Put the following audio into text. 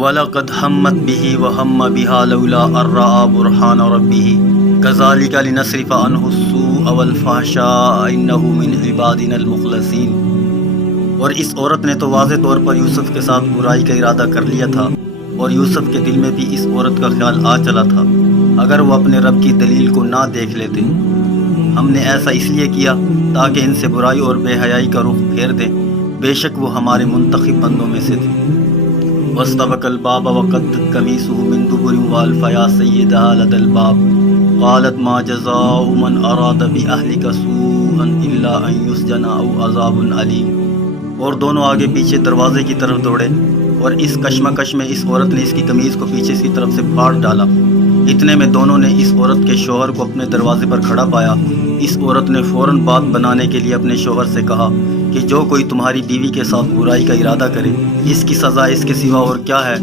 وَلَقَدْ هَمَّتْ بِهِ وَهَمَّ بِهَا لَوْلَا أَن رَّأَىٰ بُرْهَانَ رَبِّهِ كَذَٰلِكَ لِنَصْرِفَ عَنْهُ السُّوءَ وَالْفَحْشَاءَ إِنَّهُ مِنْ عِبَادِنَا الْمُخْلَصِينَ۔ اور اس عورت نے تو واضح طور پر یوسف کے ساتھ برائی کا ارادہ کر لیا تھا، اور یوسف کے دل میں بھی اس عورت کا خیال آ چلا تھا، اگر وہ اپنے رب کی دلیل کو نہ دیکھ لیتے۔ ہم نے ایسا اس لیے کیا تاکہ ان سے برائی اور بے حیائی کا رخ پھیر دیں، بے شک وہ ہمارے منتخب بندوں میں سے تھے۔ وَاسْتَبَقَ الْبَابَ وَقَدَّتْ قَمِيصُهُ مِن دُبُرٍ وَأَلْفَ يَا سَيِّدَهَا لَدَى الْبَابِ قَالَتْ مَا جَزَاءُ مَنْ أَرَادَ بِأَهْلِكَ سُوءًا إِلَّا أَنْ يُسْجَنَ أَوْ عَذَابٌ أَلِيمٌ۔ اور دونوں آگے پیچھے دروازے کی طرف دوڑے، اور اس کشمکش میں اس عورت نے اس کی قمیض کو پیچھے کی طرف سے پھاڑ ڈالا۔ اتنے میں دونوں نے اس عورت کے شوہر کو اپنے دروازے پر کھڑا پایا۔ اس عورت نے فوراً بات بنانے کے لیے اپنے شوہر سے کہا کہ جو کوئی تمہاری بیوی کے ساتھ برائی کا ارادہ کرے، اس کی سزا اس کے سوا اور کیا ہے؟